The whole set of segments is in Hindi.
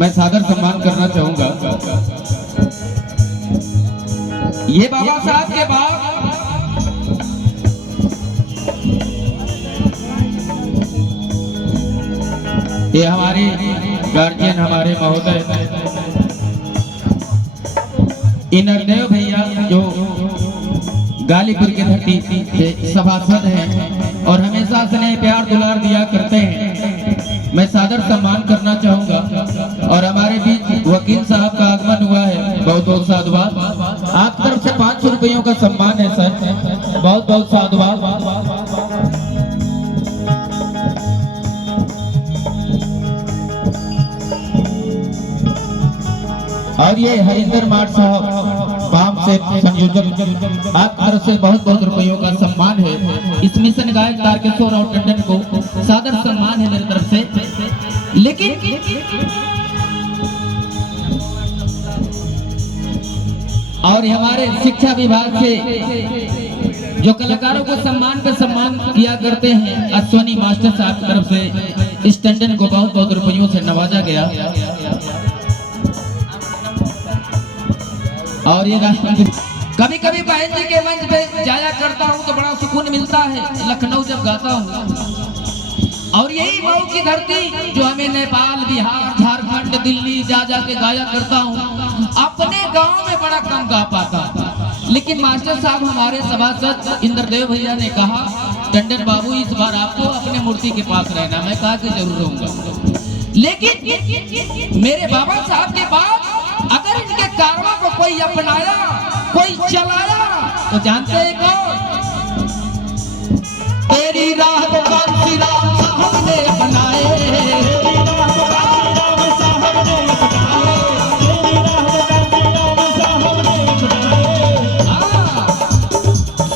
मैं सादर सम्मान करना चाहूंगा ये बाबा साहब के बाद ये हमारे गार्जियन हमारे महोदय इनरदेव भैया जो गालीपुर की धरती से सभासद हैं और हमेशा स्नेह प्यार दुलार दिया करते हैं। मैं सादर सम्मान करना चाहूंगा और हमारे बीच वकील साहब का आगमन हुआ है। बहुत बहुत साधुवाद। आप तरफ से 500 रुपयों का सम्मान है सर। बहुत बहुत साधुवाद। और ये हरिंदर माठ साहब पाम से संयोजक आप तरफ से बहुत बहुत रुपयों का सम्मान है। इस मिशन गायक तारकेश्वर और टंडन को सादर सम्मान है मेरी तरफ से। लेकिन और हमारे शिक्षा विभाग से जो कलाकारों को सम्मान पे सम्मान किया करते हैं अश्वनी मास्टर साहब की तरफ से इस टंडन को बहुत बहुत रुपयों से नवाजा गया। और ये कभी कभी बहन जी के मंच पे जाया करता हूँ तो बड़ा सुकून मिलता है। लखनऊ जब गाता हूँ और यही मऊ की धरती जो हमें नेपाल बिहार झारखंड दिल्ली जा के गाया करता हूँ अपने गांव में बड़ा कम गा पाता। लेकिन मास्टर साहब हमारे सभासद इंद्रदेव भैया ने कहा टंडन बाबू इस बार आपको अपने मूर्ति के पास रहना। मैं कहा कि जरूर रहूंगा। लेकिन मेरे बाबा साहब के बाद अगर इनके कारवां को कोई अपनाया कोई चलाया तो जानते हैं कौन? तेरी राह को कांसी राम साहब ने अपनाए।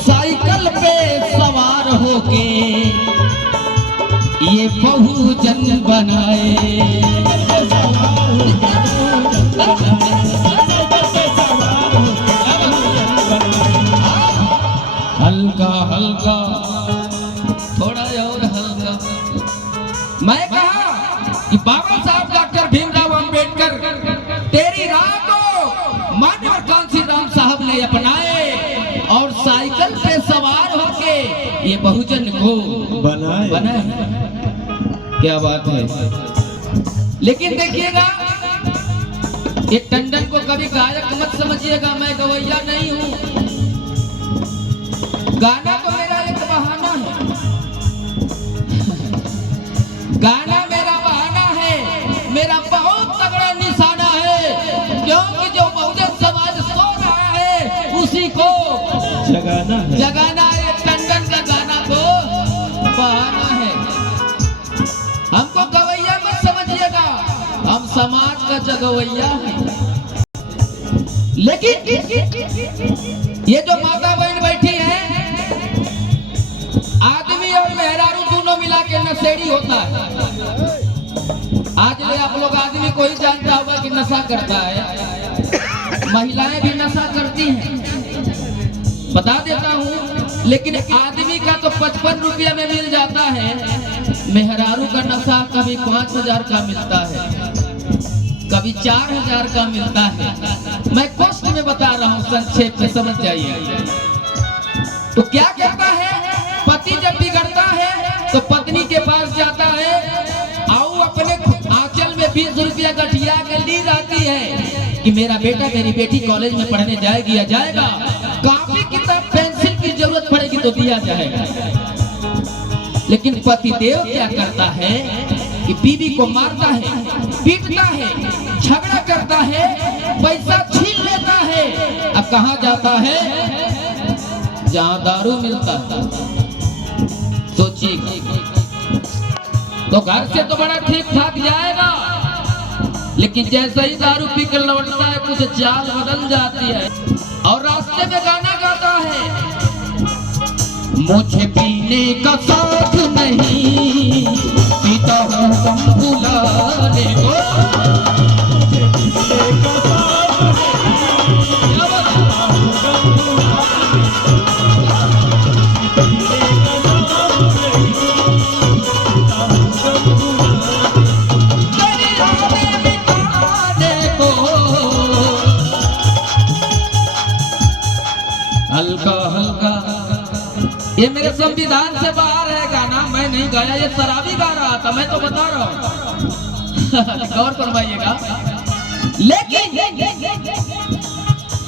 साइकिल पे सवार होके ये बहुजन बनाए। हल्का हल्का थोड़ा और हल्का। मैं कहा कि बाबा साहब डॉक्टर भीमराव अंबेडकर तेरी राह को मानव कांसी राम साहब ने अपनाए और साइकिल पे सवार होके ये बहुजन को बनाए। क्या बात है। लेकिन देखिएगा ये टंडन को कभी गायक मत समझिएगा। मैं गवैया नहीं हूँ। गाना तो मेरा एक बहाना है। गाना मेरा बहाना है। मेरा बहुत तगड़ा निशाना है क्योंकि जो बहुजन समाज सो रहा है उसी को जगाना है। टंडन का गाना तो बहाना है। हमको गवैया मत समझिएगा। हम समाज का जगवैया है। लेकिन ये जो माता बहन बैठी है आदमी और मेहरारू दोनों मिला के नशेड़ी होता है। आज ले आप लोग आदमी को ही जानता होगा कि नशा करता है। महिलाएं भी नशा करती हैं बता देता हूँ। लेकिन आदमी का तो 55 रुपया में मिल जाता है। मेहरारू का नशा कभी 5000 का मिलता है। कभी 4000 का मिलता है। मैं कॉस्ट में बता रहा हूँ, संक्षेप में समझ जाइए। तो क्या करता है, पति जब बिगड़ता है तो पत्नी के पास जाता है, आओ अपने आंचल में 20 रुपया गठिया के ली जाती है कि मेरा बेटा मेरी बेटी कॉलेज में पढ़ने जाएगी या जाएगा, कॉपी किताब पेंसिल की जरूरत पड़ेगी तो दिया जाएगा। लेकिन पति देव क्या करता है कि बीवी को मारता है, पीटता है, झगड़ा करता है, पैसा छीन लेता है। अब कहाँ जाता है, जहाँ दारू मिलता था। सोचिए, तो घर से तो बड़ा ठीक ठाक जाएगा, लेकिन जैसे ही दारू पी कर लौटता है कुछ चाल बदल जाती है और रास्ते में गाना गाता है, मुझे पीने का साथ नहीं, पीता हूँ गम भुलाने को। हल्का हल्का, ये मेरे संविधान से बाहर है गाना, मैं नहीं गाया, ये शराबी गा रहा था, मैं तो बता रहा हूँ। गौर फरमाइएगा। लेकिन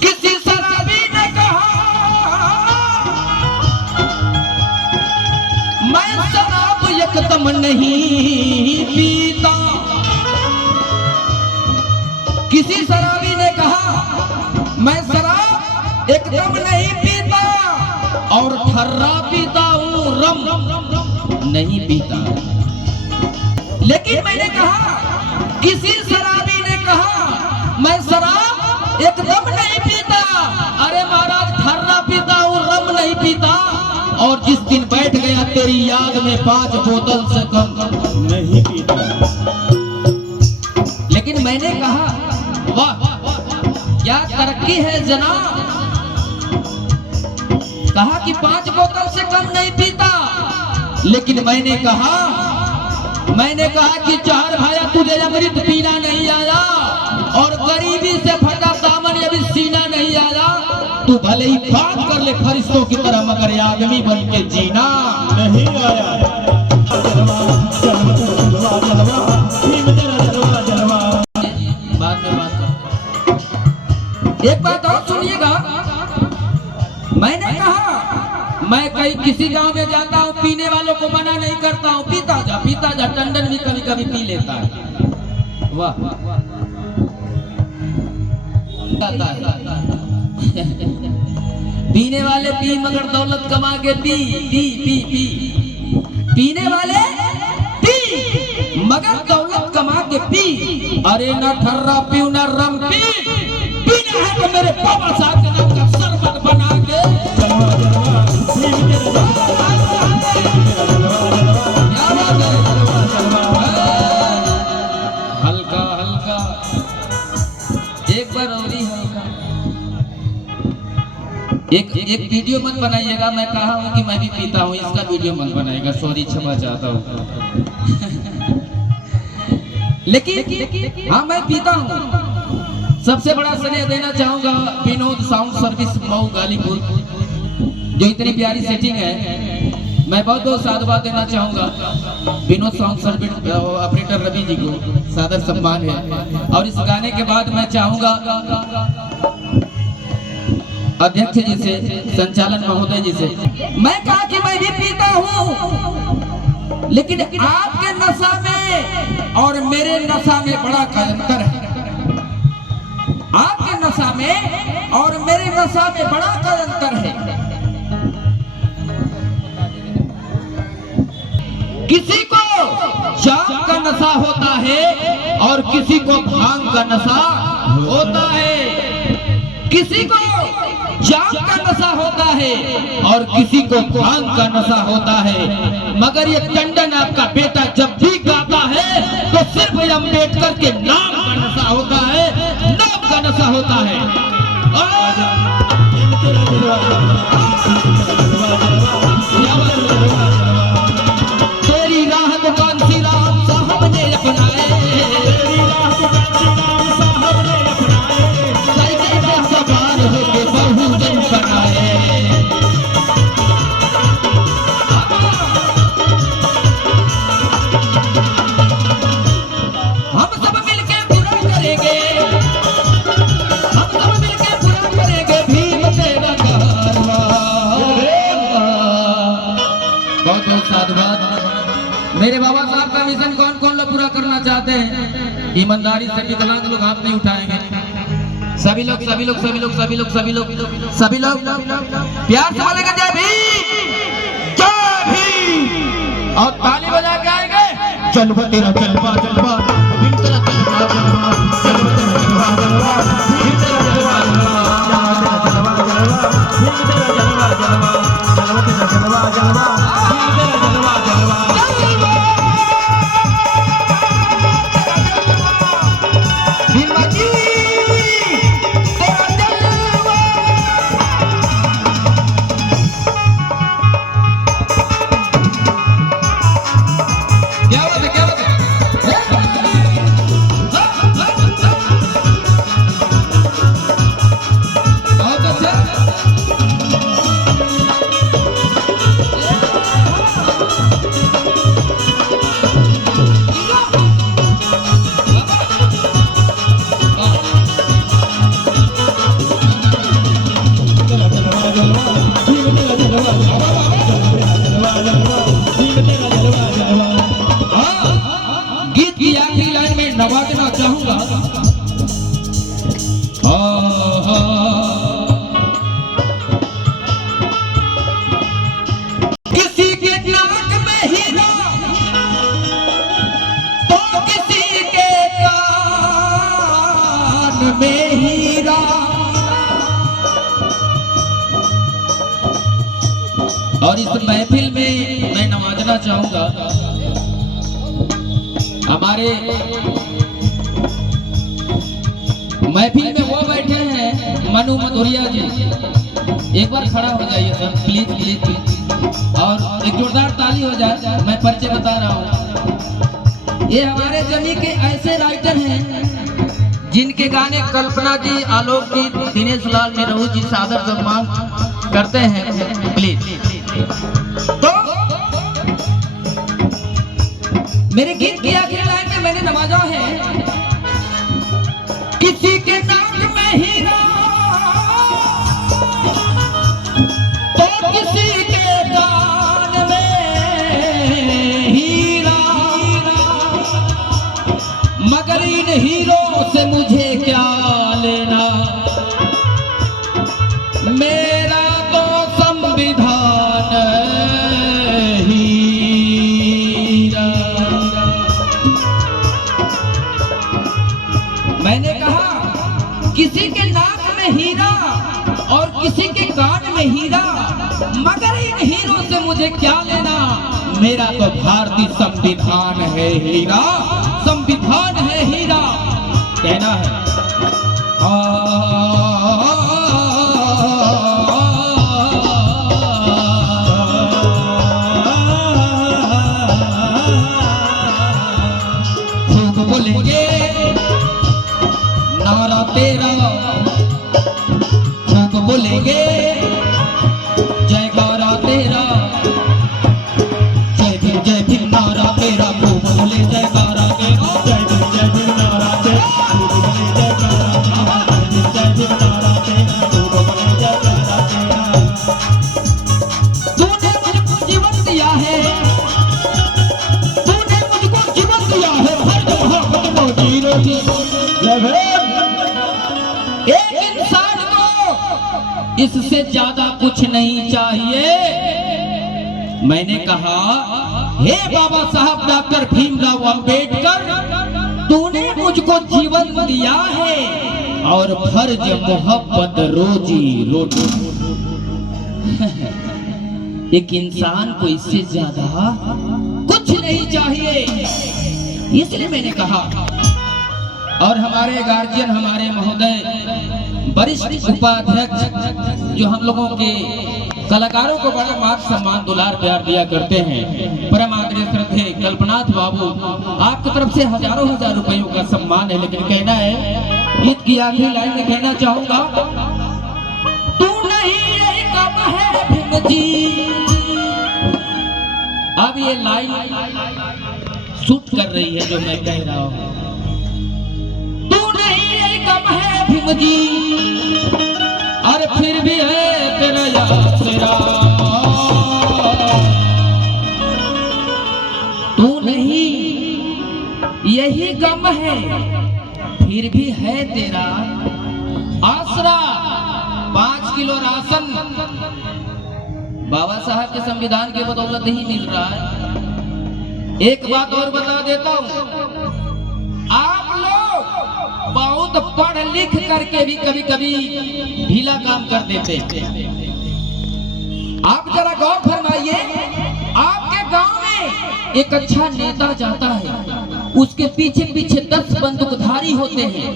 किसी शराबी ने कहा मैं शराब एकदम नहीं पीता। किसी शराबी ने कहा मैं शराब एकदम नहीं पीता और ठर्रा पीता हूँ, रम नहीं पीता। लेकिन मैंने कहा, किसी शराबी ने कहा मैं शराब एकदम नहीं पीता, अरे महाराज ठर्रा पीता हूँ, रम नहीं पीता। और जिस दिन बैठ गया तेरी याद में 5 बोतल से कम नहीं पीता। लेकिन मैंने कहा वाह क्या तरक्की है जनाब, कहा कि 5 बोतल से कम नहीं पीता। लेकिन मैंने कहा कि 4 भाया तुझे अमृत पीना नहीं आया और गरीबी से फटा दामन अभी सीना नहीं आया। तू भले ही बात कर ले फरिश्तों की तरह, मगर आदमी बन के जीना नहीं आया। बाद में बात कर। एक बात और सुनिएगा, मैंने कहा मैं कहीं किसी गांव में जाता हूँ, पीने वालों को मना नहीं करता हूँ, पीता जा। टंडन भी कभी कभी पी लेता है। वाह पीने वाले पी, मगर दौलत कमा के पी पी पी पी। पीने वाले पी मगर दौलत कमा के पी। अरे न ठर्रा पी न रम पी, पीना है तो मेरे बाबा साहब के नाम का शरबत बना के। हल्का हल्का, एक बार और ही हल्का। एक वीडियो मत बनाइएगा, मैं कहा हूँ कि मैं भी पीता हूँ, इसका वीडियो मत बनाइएगा, सॉरी क्षमा चाहता हूँ। लेकिन हाँ मैं पीता हूँ। सबसे बड़ा स्नेह देना चाहूंगा विनोद साउंड सर्विस मऊ गालीपुर, जो इतनी प्यारी सेटिंग है। मैं बहुत बहुत साधुवाद देना चाहूंगा Vinod sound service operator Ravi ji को, सादर सम्मान है। और इस गाने के बाद मैं चाहूंगा अध्यक्ष जी से, संचालन महोदय जी से। मैं कहा कि मैं भी पीता हूँ, लेकिन आपके नशा में और मेरे नशा में बड़ा अंतर है। आपके नशा में और मेरे नशा में बड़ा अंतर है। किसी को जाम का नशा होता है और किसी को भांग का नशा होता है। किसी को जाम का नशा होता है और किसी को भांग का नशा होता है। मगर ये टंडन आपका बेटा जब भी गाता है तो सिर्फ अम्बेडकर के नाम का नशा होता है, नाम का नशा होता है। तेरी राह दुकान सी राम साहब ने अपनाए, तेरी राह दुकान सी राम ईमानदारी से विकलांग लोग हाथ नहीं उठाएंगे। सभी लोग सभी लोग सभी लोग सभी लोग सभी लोग सभी लोग प्यार से बोलेंगे जय भीम जय भीम, और ताली बजा के आएंगे जलवा तेरा जलवा जलवा भीम तेरा जलवा जलवा जलवा तेरा जलवा जलवा भीम तेरा जलवा जलवा भीम तेरा जलवा जलवा जलवा तेरा जलवा जलवा भीम तेरा जलवा जलवा। गीत की आखिरी लाइन में नवाजना चाहूंगा। किसी के नाक में हीरा तो किसी के कान में हीरा, और इस महफिल में मैं नवाजना चाहूंगा हमारे महफिल में वो बैठे हैं मनु मधुरिया जी, एक बार खड़ा हो जाइए सर प्लीज प्लीज प्लीज, और एक जोरदार ताली हो जाए। मैं परिचय बता रहा हूँ, ये हमारे जमी के ऐसे राइटर हैं जिनके गाने कल्पना जी, आलोक जी, दिनेश लाल निरहू जी सादर सम्मान करते हैं। प्लीज तो मेरे गीत की आखिरी लाइन में मैंने नवाजा है, किसी के नाक में हीरा तो किसी के कान में हीरा, मगर इन हीरो से मुझे क्या लेना, मेरा तो संविधान मैंने कहा किसी के नाक में हीरा और किसी के कान में हीरा, मगर इन हीरो से मुझे क्या लेना, मेरा तो भारतीय संविधान है हीरा, संविधान है हीरा कहना है। खूब बोलेंगे नारा तेरा, खूब बोलेंगे जयकारा तेरा, जय भीम नारा तेरा, खूब बोले जयकारा तेरा, जय भीम नारा तेरा, खूब बोले जयकारा तेरा, जय भीम नारा तेरा, खूब बोले जयकारा तेरा। तूने मुझको जीवन दिया है, तूने मुझको जीवन दिया है, हर जगह को जीरो दी। एक इंसान को इससे ज्यादा कुछ नहीं चाहिए। मैंने कहा हे बाबा साहब डॉक्टर भीमराव अंबेडकर, तूने मुझको जीवन दिया है और फर्ज मोहब्बत रोजी रोटी। एक इंसान को इससे ज्यादा कुछ नहीं चाहिए, इसलिए मैंने कहा। और हमारे गार्जियन, हमारे महोदय वरिष्ठ उपाध्यक्ष जो हम लोगों के कलाकारों को बड़ा मान सम्मान दुलार प्यार दिया करते हैं, परम आदरणीय श्रद्धेय कल्पनाथ बाबू, आपकी तरफ से हजारों हजार रुपयों का सम्मान है। लेकिन कहना है, गीत की आखिरी लाइन में कहना चाहूंगा, तू नहीं यही कम है भीम जी। अब ये लाइन सूट कर रही है जो मैं कह रहा हूँ, कम है भीम जी, और फिर भी है तेरा याद तेरा, तू नहीं यही गम है, फिर भी है तेरा आसरा। 5 किलो राशन बाबा साहब के संविधान के बदौलत ही मिल रहा है। एक बात और बता देता हूँ, आप लोग बहुत पढ़ लिख करके भी कभी कभी ढीला काम कर देते हैं। आप जरा गौर फरमाइए, आपके गांव में एक अच्छा नेता जाता है, उसके पीछे पीछे 10 बंदूकधारी होते हैं,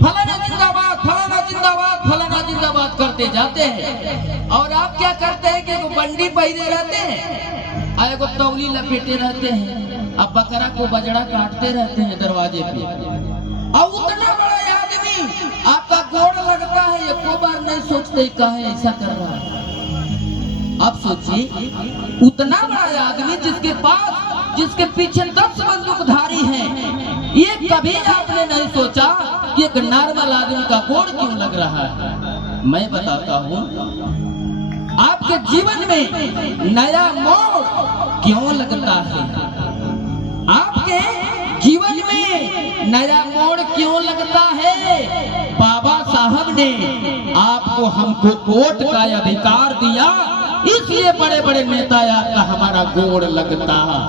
फलाना जिंदाबाद, फलाना जिंदाबाद, फलाना जिंदाबाद करते जाते हैं। और आप क्या करते हैं कि वो बंडी पहने रहते हैं, आए को तौली लपेटे रहते हैं, अब बकरा को बजड़ा काटते रहते हैं दरवाजे पे। और उतना बड़ा आदमी आपका गोड़ लगता है, ये को बार नहीं सोचते काहे ऐसा कर रहा है। अब सोचिए, उतना बड़ा आदमी जिसके पीछे 10 बंदूकधारी हैं, ये कभी आपने नहीं सोचा कि एक नॉर्मल आदमी का गोड़ क्यों लग रहा है। मैं बताता हूँ, आपके जीवन में नया मोड़ क्यों लगता है, आपके जीवन में नया मोड़ क्यों लगता है। बाबा साहब ने आपको हमको वोट का अधिकार दिया, इसलिए बड़े बड़े नेता आपका हमारा गोड़ लगता है।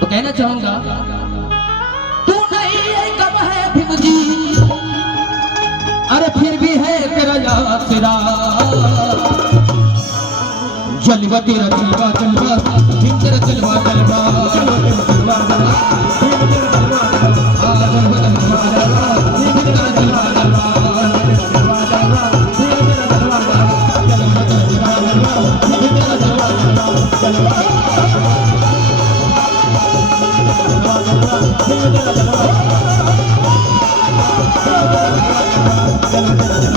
तो कहना चाहूंगा, तू नहीं है कब है भीम जी, अरे फिर भी है तेरा आसरा। जलवा तेरा जलवा जलवा, भीम तेरा जलवा जलवा, Jalla